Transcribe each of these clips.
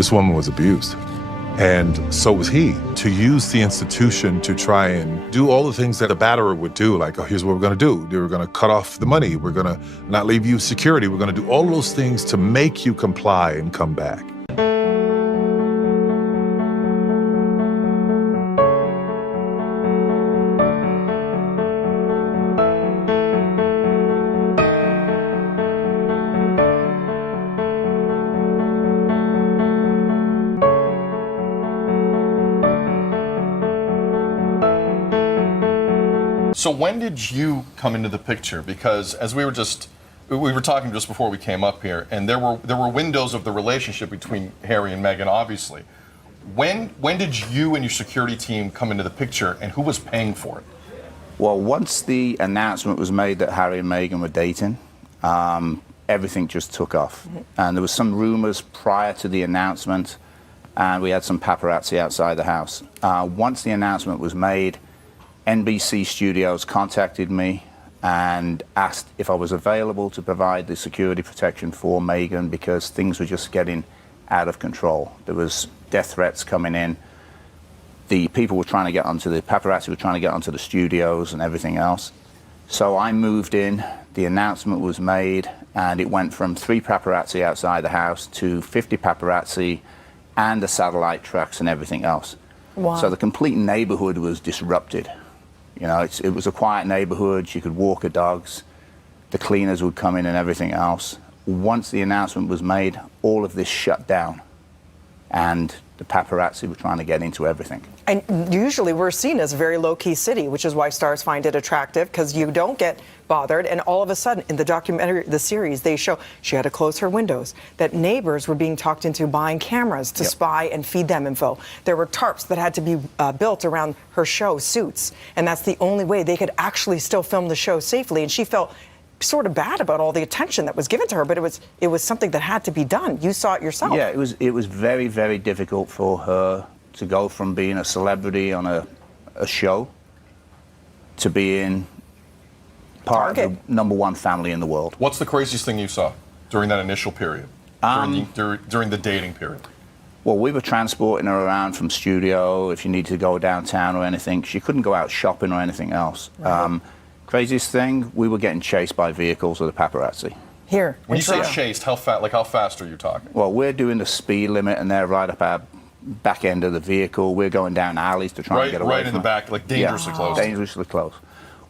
This woman was abused. And so was he, to use the institution to try and do all the things that a batterer would do, like, oh, here's what we're gonna do. We're gonna cut off the money. We're gonna not leave you security. We're gonna do all those things to make you comply and come back. So when did you come into the picture? Because as we were talking just before we came up here, and there were windows of the relationship between Harry and Meghan, obviously. When did you and your security team come into the picture, and who was paying for it? Well, once the announcement was made that Harry and Meghan were dating, everything just took off. And there was some rumors prior to the announcement, and we had some paparazzi outside the house. Once the announcement was made, NBC Studios contacted me and asked if I was available to provide the security protection for Meghan, because things were just getting out of control. There was death threats coming in. The people were trying to get onto the paparazzi were trying to get onto the studios and everything else. So I moved in, the announcement was made, and it went from 3 paparazzi outside the house to 50 paparazzi and the satellite trucks and everything else. Wow. So the complete neighborhood was disrupted. You know, it was a quiet neighborhood. You could walk the dogs. The cleaners would come in and everything else. Once the announcement was made, all of this shut down. And the paparazzi were trying to get into everything. And usually we're seen as a very low-key city, which is why stars find it attractive, because you don't get bothered. And all of a sudden, in the documentary, the series, they show she had to close her windows, that neighbors were being talked into buying cameras to spy and feed them info. There were tarps that had to be built around her show, Suits, and that's the only way they could actually still film the show safely. And she felt sort of bad about all the attention that was given to her, but it was something that had to be done. You saw it yourself. Yeah, it was very, very difficult for her to go from being a celebrity on a show to being part of the #1 family in the world. What's the craziest thing you saw during that initial period, during the dating period? Well, we were transporting her around from studio if you needed to go downtown or anything. She couldn't go out shopping or anything else. Right. Craziest thing, we were getting chased by vehicles with the paparazzi. Here. When you say chased, how fast are you talking? Well, we're doing the speed limit, and they're right up our back end of the vehicle. We're going down alleys to try and get away right in the back, like dangerously close. Dangerously close.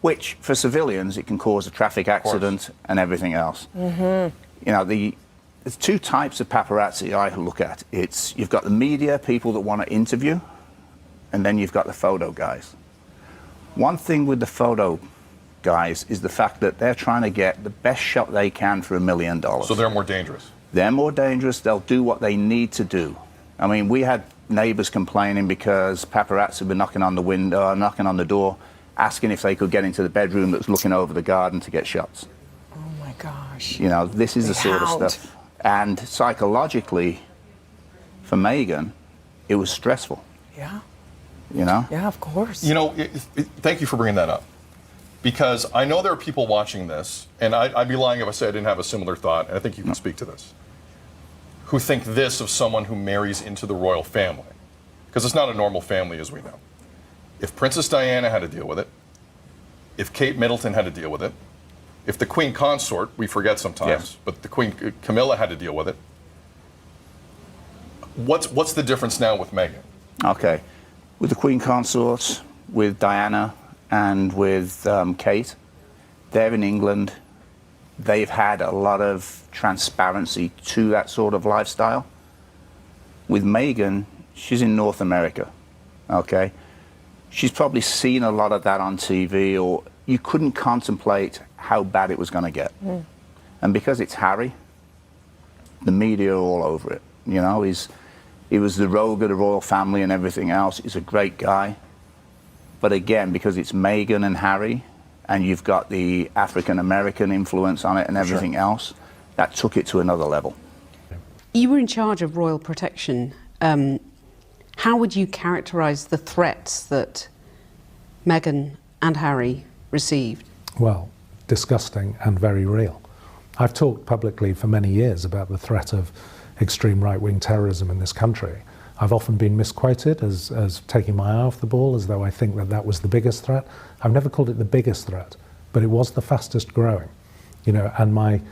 Which, for civilians, it can cause a traffic accident and everything else. You know, there's 2 types of paparazzi I look at. You've got the media, people that want to interview, and then you've got the photo guys. One thing with the photo guys is the fact that they're trying to get the best shot they can for $1 million. So they're more dangerous. They're more dangerous. They'll do what they need to do. I mean, we had neighbors complaining because paparazzi were knocking on the window, knocking on the door, asking if they could get into the bedroom that's looking over the garden to get shots. Oh my gosh. You know, this is the sort of stuff. And psychologically, for Meghan, it was stressful. Yeah. You know? Yeah, of course. You know, thank you for bringing that up. Because I know there are people watching this, and I'd be lying if I said I didn't have a similar thought, and I think you can speak to this, who think this of someone who marries into the royal family. Because it's not a normal family, as we know. If Princess Diana had to deal with it, if Kate Middleton had to deal with it, if the Queen Consort, we forget sometimes, but the Queen Camilla had to deal with it, what's the difference now with Meghan? Okay. With the Queen Consort, with Diana, and with Kate, they're in England. They've had a lot of transparency to that sort of lifestyle. With Meghan, she's in North America, okay? She's probably seen a lot of that on TV, or you couldn't contemplate how bad it was going to get. And because it's Harry, the media are all over it. You know, he was the rogue of the royal family and everything else. He's a great guy. But again, because it's Meghan and Harry, and you've got the African-American influence on it and everything else, that took it to another level. You were in charge of royal protection. How would you characterize the threats that Meghan and Harry received? Well, disgusting and very real. I've talked publicly for many years about the threat of extreme right-wing terrorism in this country. I've often been misquoted as taking my eye off the ball, as though I think that that was the biggest threat. I've never called it the biggest threat, but it was the fastest growing. You know, and my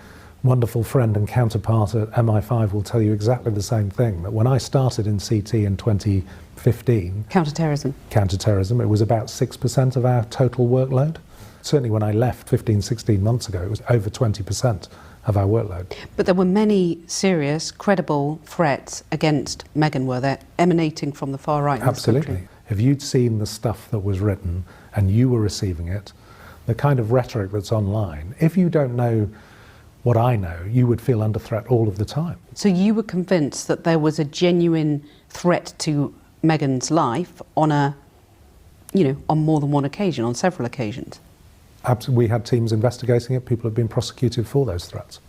wonderful friend and counterpart at MI5 will tell you exactly the same thing, that when I started in CT in 2015... Counterterrorism, it was about 6% of our total workload. Certainly when I left 15, 16 months ago, it was over 20% of our workload. But there were many serious, credible threats against Meghan, were there, emanating from the far right in this country? Absolutely. If you'd seen the stuff that was written and you were receiving it, the kind of rhetoric that's online, if you don't know what I know, you would feel under threat all of the time. So you were convinced that there was a genuine threat to Meghan's life on on more than one occasion, on several occasions? Absolutely. We had teams investigating it. People have been prosecuted for those threats.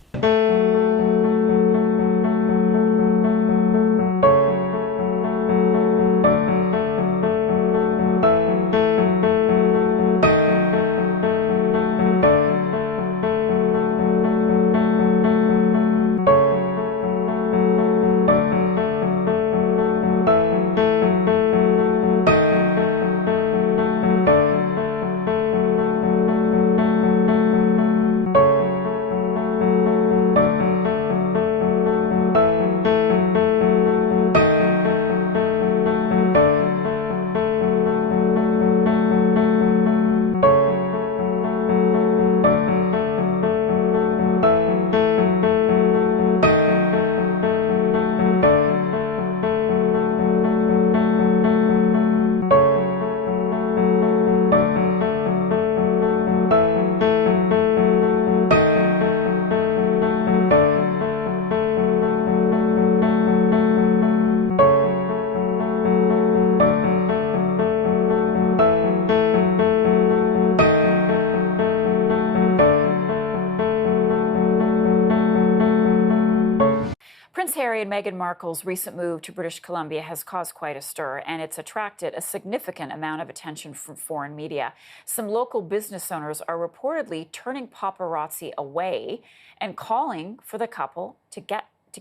Prince Harry and Meghan Markle's recent move to British Columbia has caused quite a stir, and it's attracted a significant amount of attention from foreign media. Some local business owners are reportedly turning paparazzi away and calling for the couple to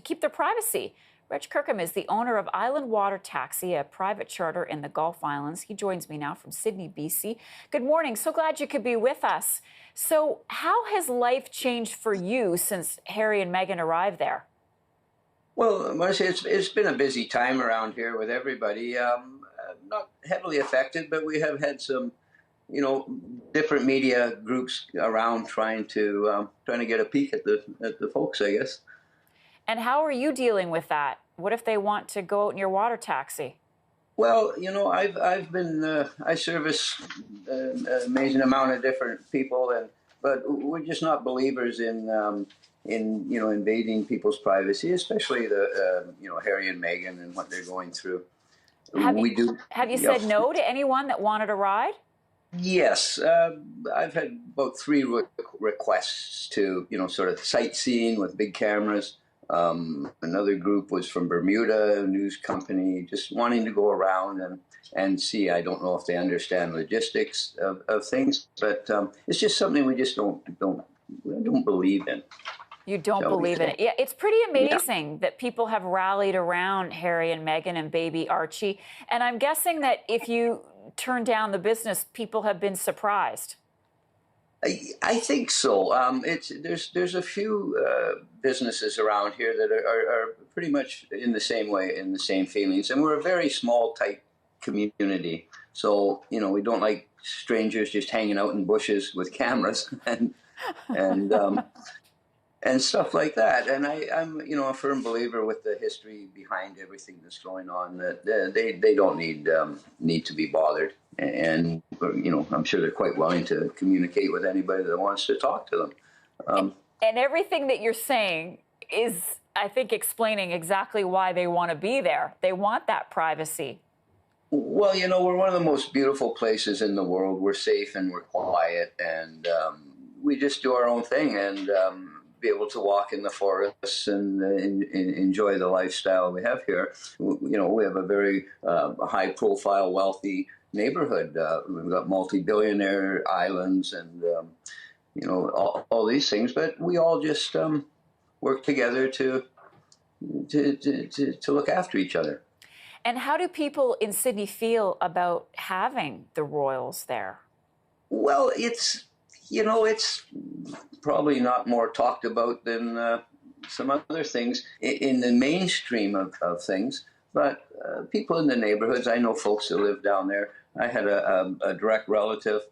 keep their privacy. Reg Kirkham is the owner of Island Water Taxi, a private charter in the Gulf Islands. He joins me now from Sydney, BC. Good morning. So glad you could be with us. So how has life changed for you since Harry and Meghan arrived there? Well, Marcia, it's been a busy time around here with everybody. Not heavily affected, but we have had some, different media groups around trying to get a peek at the folks, I guess. And how are you dealing with that? What if they want to go out in your water taxi? Well, I service an amazing amount of different people, but we're just not believers in invading people's privacy, especially Harry and Meghan and what they're going through. Have you said no to anyone that wanted a ride? Yes, I've had about 3 requests to sort of sightseeing with big cameras. Another group was from Bermuda, a news company, just wanting to go around and see. I don't know if they understand logistics of things, but it's just something we just don't believe in. You don't believe in it. Yeah, it's pretty amazing that people have rallied around Harry and Meghan and baby Archie. And I'm guessing that if you turn down the business, people have been surprised. I think so. There's a few businesses around here that are pretty much in the same way, in the same feelings. And we're a very small, tight community. So, we don't like strangers just hanging out in bushes with cameras and stuff like that. And I'm a firm believer with the history behind everything that's going on, that they don't need to be bothered. And I'm sure they're quite willing to communicate with anybody that wants to talk to them. And everything that you're saying is, I think, explaining exactly why they want to be there. They want that privacy. Well, we're one of the most beautiful places in the world. We're safe and we're quiet, and we just do our own thing and be able to walk in the forests and enjoy the lifestyle we have here. We have a very high-profile, wealthy neighborhood. We've got multi-billionaire islands and all these things, but we all just work together to to look after each other. And how do people in Sydney feel about having the royals there? Well, it's probably not more talked about than some other things in the mainstream of things. But people in the neighborhoods, I know folks that live down there. I had a direct relative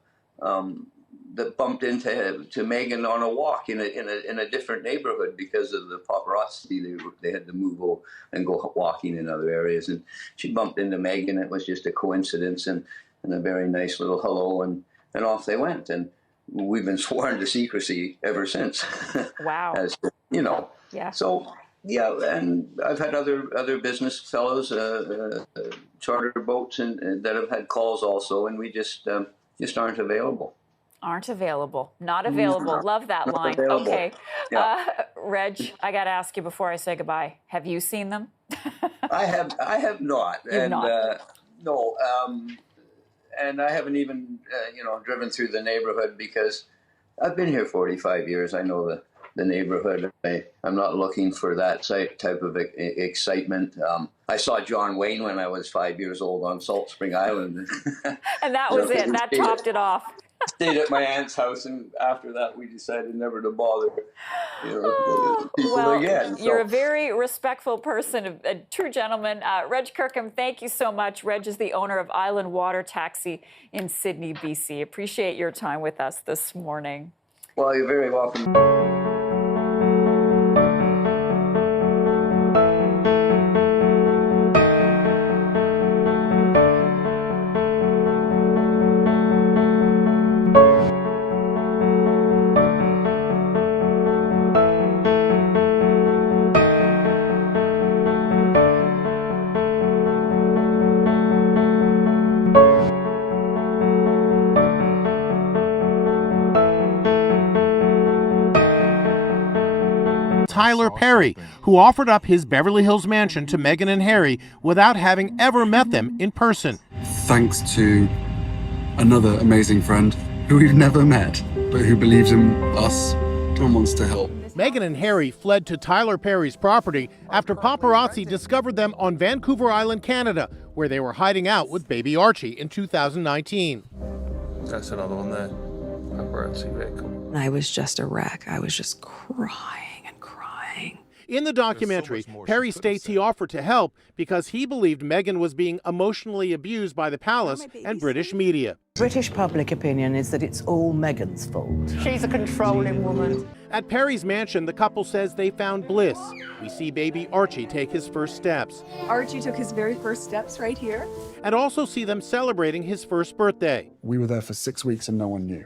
that bumped into Meghan on a walk in a different neighborhood because of the paparazzi. They had to move over and go walking in other areas, and she bumped into Meghan. It was just a coincidence, and a very nice little hello, and off they went. And we've been sworn to secrecy ever since. Wow. As you know. Yeah. So yeah, and I've had other business fellows, charter boats, and that have had calls also, and we just aren't available. Aren't available. Not available. Love that line. Available. Okay. Yeah. Reg, I got to ask you before I say goodbye. Have you seen them? I have not. You've not. No. And I haven't even driven through the neighborhood because I've been here 45 years. I know the neighborhood. I'm not looking for that type of excitement. I saw John Wayne when I was 5 years old on Salt Spring Island. And that was it. That topped it off. Stayed at my aunt's house, and after that we decided never to bother people again. So. You're a very respectful person, a true gentleman. Reg Kirkham, thank you so much. Reg is the owner of Island Water Taxi in Sydney, BC. Appreciate your time with us this morning. Well, you're very welcome. Tyler Perry, who offered up his Beverly Hills mansion to Meghan and Harry without having ever met them in person. Thanks to another amazing friend who we've never met, but who believes in us and wants to help. Meghan and Harry fled to Tyler Perry's property after paparazzi discovered them on Vancouver Island, Canada, where they were hiding out with baby Archie in 2019. That's another one there. Paparazzi vehicle. I was just a wreck. I was just crying. In the documentary, Perry states he offered to help because he believed Meghan was being emotionally abused by the palace and British media. British public opinion is that it's all Meghan's fault. She's a controlling woman. At Perry's mansion, the couple says they found bliss. We see baby Archie take his first steps. Archie took his very first steps right here. And also see them celebrating his first birthday. We were there for 6 weeks and no one knew.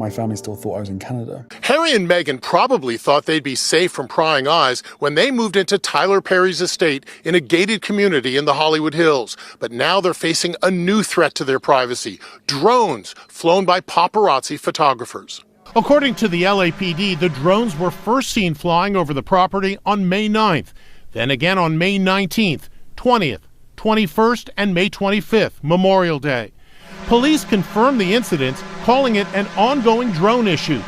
My family still thought I was in Canada. Harry and Meghan probably thought they'd be safe from prying eyes when they moved into Tyler Perry's estate in a gated community in the Hollywood Hills. But now they're facing a new threat to their privacy: drones flown by paparazzi photographers. According to the LAPD, the drones were first seen flying over the property on May 9th, then again on May 19th, 20th, 21st, and May 25th, Memorial Day. Police confirmed the incidents, calling it an ongoing drone issue.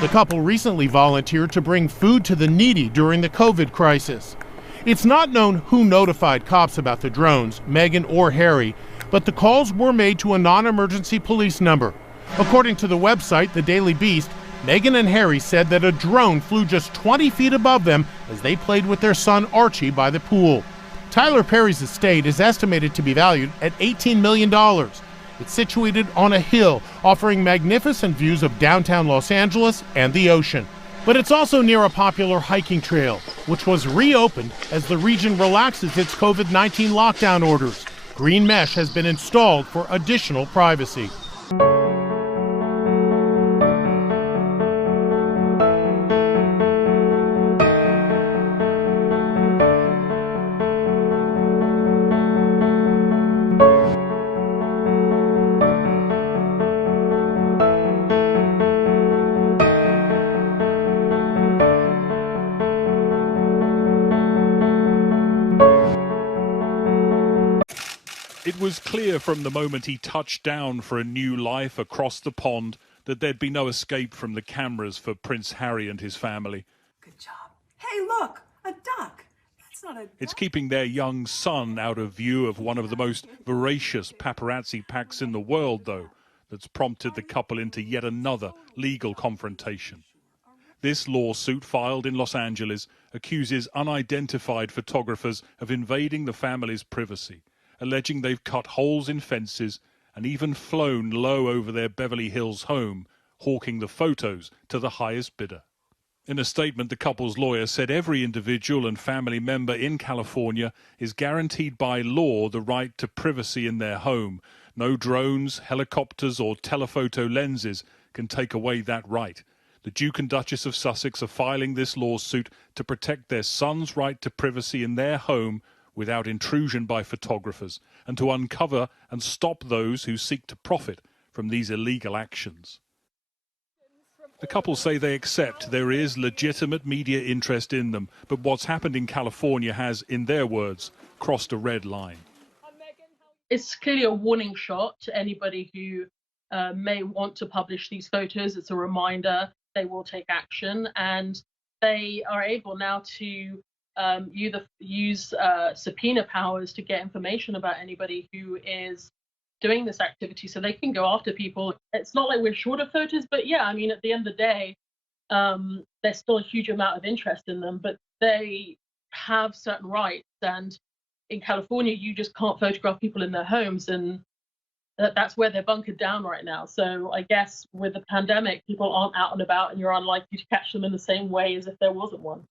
The couple recently volunteered to bring food to the needy during the COVID crisis. It's not known who notified cops about the drones, Meghan or Harry, but the calls were made to a non-emergency police number. According to the website, The Daily Beast, Meghan and Harry said that a drone flew just 20 feet above them as they played with their son Archie by the pool. Tyler Perry's estate is estimated to be valued at $18 million. It's situated on a hill, offering magnificent views of downtown Los Angeles and the ocean. But it's also near a popular hiking trail, which was reopened as the region relaxes its COVID-19 lockdown orders. Green mesh has been installed for additional privacy. It was clear from the moment he touched down for a new life across the pond that there'd be no escape from the cameras for Prince Harry and his family. Good job. Hey, look, a duck. It's keeping their young son out of view of one of the most voracious paparazzi packs in the world, though, that's prompted the couple into yet another legal confrontation. This lawsuit, filed in Los Angeles, accuses unidentified photographers of invading the family's privacy, alleging they've cut holes in fences and even flown low over their Beverly Hills home, hawking the photos to the highest bidder. In a statement, the couple's lawyer said every individual and family member in California is guaranteed by law the right to privacy in their home. No drones, helicopters or telephoto lenses can take away that right. The Duke and Duchess of Sussex are filing this lawsuit to protect their son's right to privacy in their home without intrusion by photographers, and to uncover and stop those who seek to profit from these illegal actions. The couple say they accept there is legitimate media interest in them, but what's happened in California has, in their words, crossed a red line. It's clearly a warning shot to anybody who may want to publish these photos. It's a reminder they will take action, and they are able now to use subpoena powers to get information about anybody who is doing this activity, so they can go after people. It's not like we're short of photos, but yeah, I mean, at the end of the day, there's still a huge amount of interest in them, but they have certain rights, and in California, you just can't photograph people in their homes, and that's where they're bunkered down right now. So I guess with the pandemic, people aren't out and about, and you're unlikely to catch them in the same way as if there wasn't one.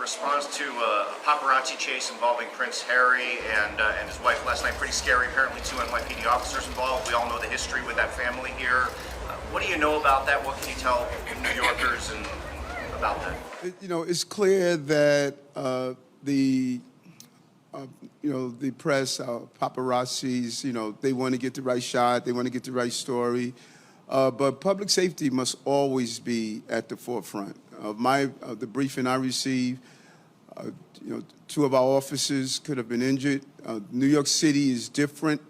Response to a paparazzi chase involving Prince Harry and his wife last night. Pretty scary. Apparently 2 NYPD officers involved. We all know the history with that family here. What do you know about that? What can you tell New Yorkers and about that? You know, it's clear that the press, paparazzis, they want to get the right shot, they want to get the right story. But public safety must always be at the forefront. The briefing I received, 2 of our officers could have been injured. New York City is different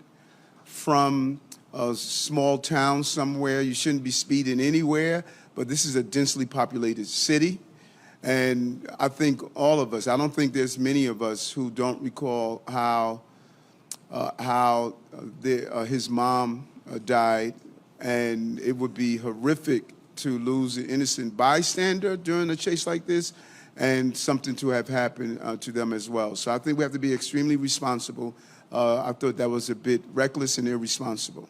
from a small town somewhere. You shouldn't be speeding anywhere, but this is a densely populated city. And I think all of us, I don't think there's many of us who don't recall how his mom died, and it would be horrific to lose an innocent bystander during a chase like this, and something to have happened to them as well. So I think we have to be extremely responsible. I thought that was a bit reckless and irresponsible.